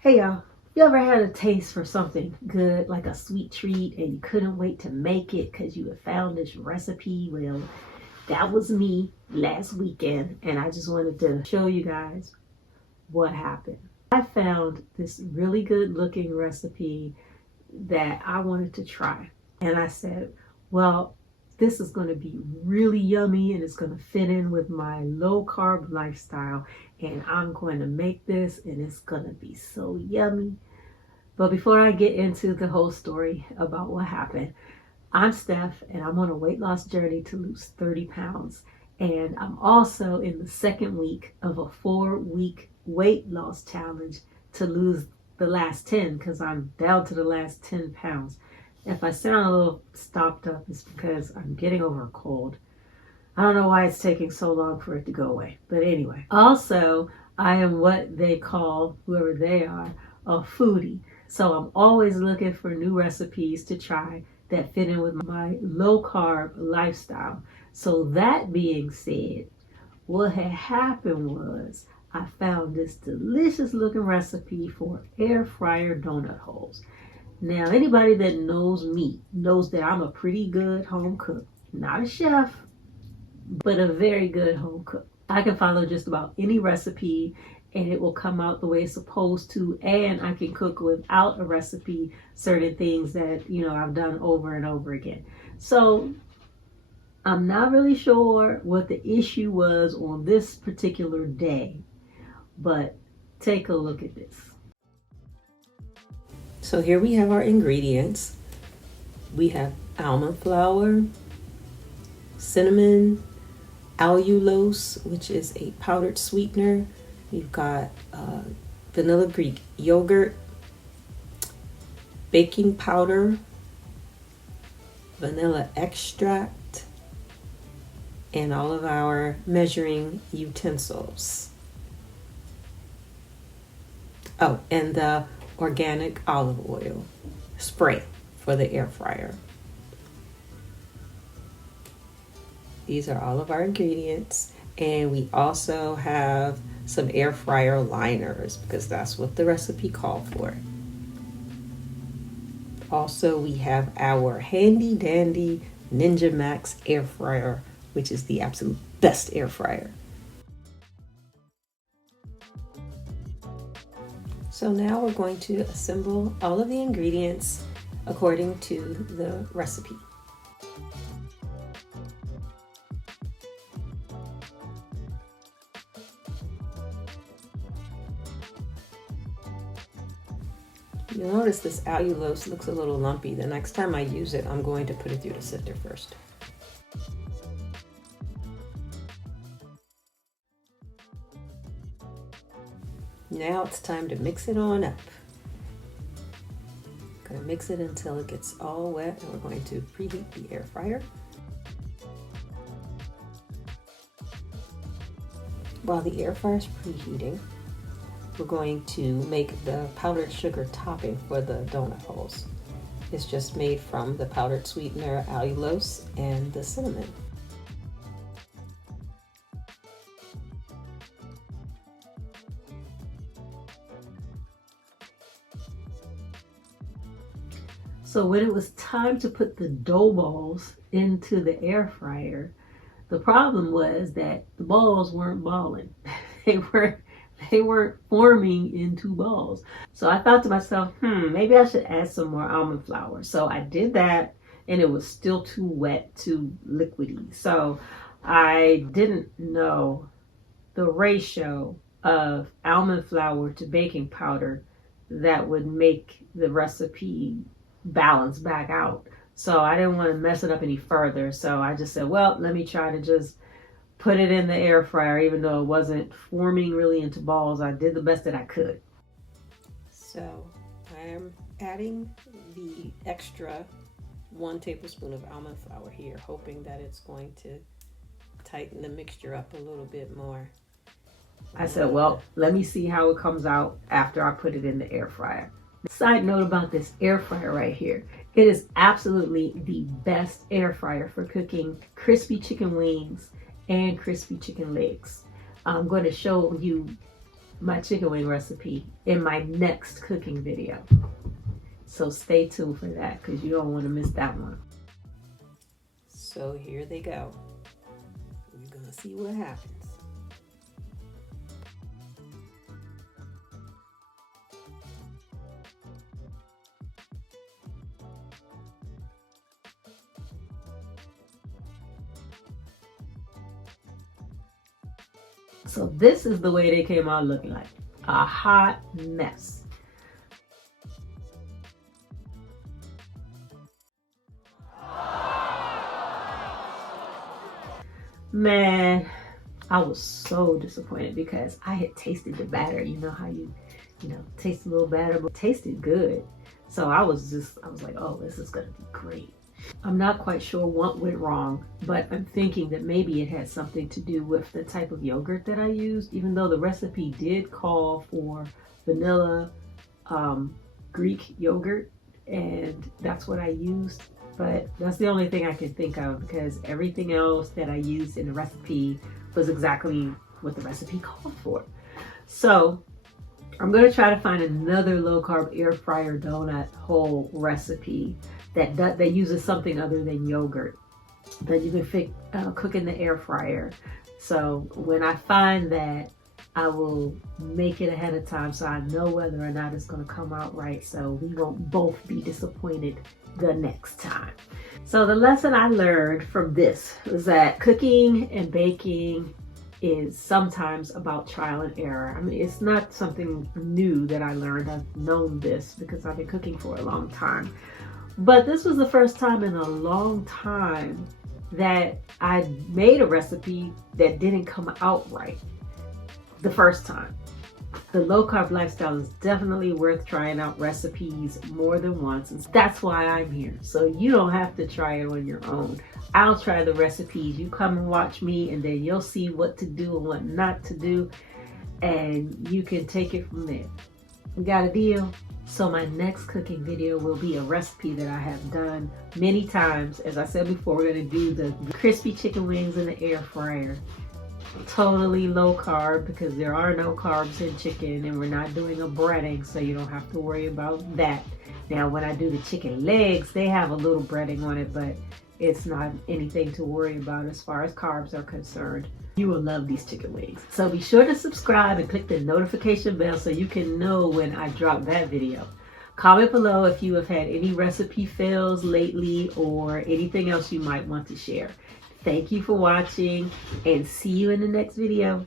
Hey y'all, you ever had a taste for something good, like a sweet treat, and you couldn't wait to make it because you had found this recipe? Well, that was me last weekend, and I just wanted to show you guys what happened. I found this really good looking recipe that I wanted to try, and I said, well, this is going to be really yummy and it's going to fit in with my low carb lifestyle, and I'm going to make this and it's going to be so yummy. But before I get into the whole story about what happened, I'm Steph and I'm on a weight loss journey to lose 30 pounds. And I'm also in the second week of a 4-week weight loss challenge to lose the last 10 because I'm down to the last 10 pounds. If I sound a little stopped up, it's because I'm getting over a cold. I don't know why it's taking so long for it to go away. But anyway, also, I am what they call, whoever they are, a foodie. So I'm always looking for new recipes to try that fit in with my low carb lifestyle. So that being said, what had happened was I found this delicious looking recipe for air fryer donut holes. Now, anybody that knows me knows that I'm a pretty good home cook. Not a chef, but a very good home cook. I can follow just about any recipe and it will come out the way it's supposed to, and I can cook without a recipe certain things that I've done over and over again. So I'm not really sure what the issue was on this particular day, but take a look at this. So here we have our ingredients. We have almond flour, cinnamon, allulose, which is a powdered sweetener. We've got vanilla Greek yogurt, baking powder, vanilla extract, and all of our measuring utensils. Oh, and the organic olive oil spray for the air fryer. These are all of our ingredients, and we also have some air fryer liners because that's what the recipe called for. Also, we have our handy dandy Ninja Max air fryer, which is the absolute best air fryer. So now we're going to assemble all of the ingredients according to the recipe. You'll notice this allulose looks a little lumpy. The next time I use it, I'm going to put it through the sifter first. Now it's time to mix it on up. I'm going to mix it until it gets all wet, and we're going to preheat the air fryer. While the air fryer is preheating, we're going to make the powdered sugar topping for the donut holes. It's just made from the powdered sweetener, allulose, and the cinnamon. So when it was time to put the dough balls into the air fryer, the problem was that the balls weren't balling. They weren't forming into balls. So I thought to myself, maybe I should add some more almond flour. So I did that, and it was still too wet, too liquidy. So I didn't know the ratio of almond flour to baking powder that would make the recipe balance back out. So I didn't want to mess it up any further. So I just said, well, let me try to just put it in the air fryer. Even though it wasn't forming really into balls, I did the best that I could. So I am adding the extra 1 tablespoon of almond flour here, hoping that it's going to tighten the mixture up a little bit more. I said, well, let me see how it comes out after I put it in the air fryer. Side note about this air fryer right here. It is absolutely the best air fryer for cooking crispy chicken wings and crispy chicken legs. I'm going to show you my chicken wing recipe in my next cooking video. So stay tuned for that because you don't want to miss that one. So here they go. We're gonna see what happens. So this is the way they came out looking like. A hot mess. Man, I was so disappointed because I had tasted the batter. You know how you taste a little batter, but it tasted good. So I was like, oh, this is gonna be great. I'm not quite sure what went wrong, but I'm thinking that maybe it had something to do with the type of yogurt that I used, even though the recipe did call for vanilla Greek yogurt, and that's what I used. But that's the only thing I can think of because everything else that I used in the recipe was exactly what the recipe called for. So I'm going to try to find another low carb air fryer donut hole recipe that uses something other than yogurt that you can cook in the air fryer. So when I find that, I will make it ahead of time so I know whether or not it's going to come out right, so we won't both be disappointed the next time. So the lesson I learned from this was that cooking and baking is sometimes about trial and error. I mean, it's not something new that I learned. I've known this because I've been cooking for a long time. But this was the first time in a long time that I made a recipe that didn't come out right the first time. The low carb lifestyle is definitely worth trying out recipes more than once. And that's why I'm here. So you don't have to try it on your own. I'll try the recipes. You come and watch me and then you'll see what to do and what not to do. And you can take it from there. We got a deal? So my next cooking video will be a recipe that I have done many times. As I said before, we're going to do the crispy chicken wings in the air fryer. Totally low carb because there are no carbs in chicken and we're not doing a breading, so you don't have to worry about that. Now when I do the chicken legs, they have a little breading on it, but it's not anything to worry about as far as carbs are concerned. You will love these chicken wings. So be sure to subscribe and click the notification bell so you can know when I drop that video. Comment below if you have had any recipe fails lately or anything else you might want to share. Thank you for watching and see you in the next video.